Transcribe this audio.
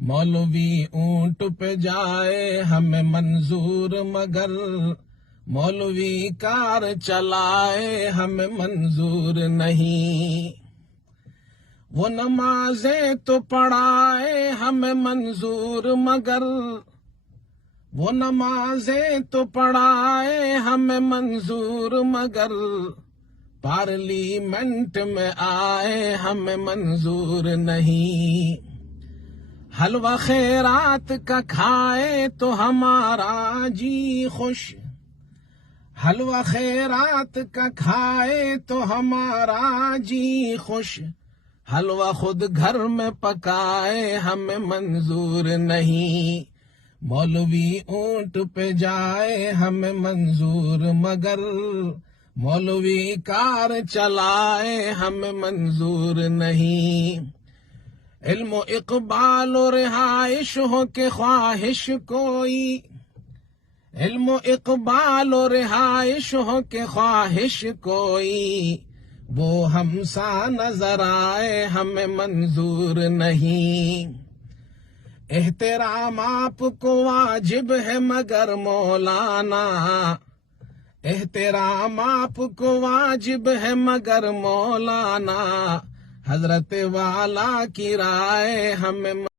مولوی اونٹ پہ جائے ہمیں منظور مگر مولوی کار چلائے ہمیں منظور نہیں. وہ نمازیں تو پڑھائے ہمیں منظور مگر وہ نمازیں تو پڑھائے ہمیں منظور مگر پارلیمنٹ میں آئے ہمیں منظور نہیں. حلوہ خیرات کا کھائے تو ہمارا جی خوش حلوہ خیرات کا کھائے تو ہمارا جی خوش حلوہ خود گھر میں پکائے ہمیں منظور نہیں. مولوی اونٹ پہ جائے ہمیں منظور مگر مولوی کار چلائے ہمیں منظور نہیں. علم و اقبال و رہائش ہو کے خواہش کوئی علم و اقبال و رہائش ہو کے خواہش کوئی وہ ہم سا نظر آئے ہمیں منظور نہیں. احترام آپ کو واجب ہے مگر مولانا احترام آپ کو واجب ہے مگر مولانا حضرت والا کی رائے ہمیں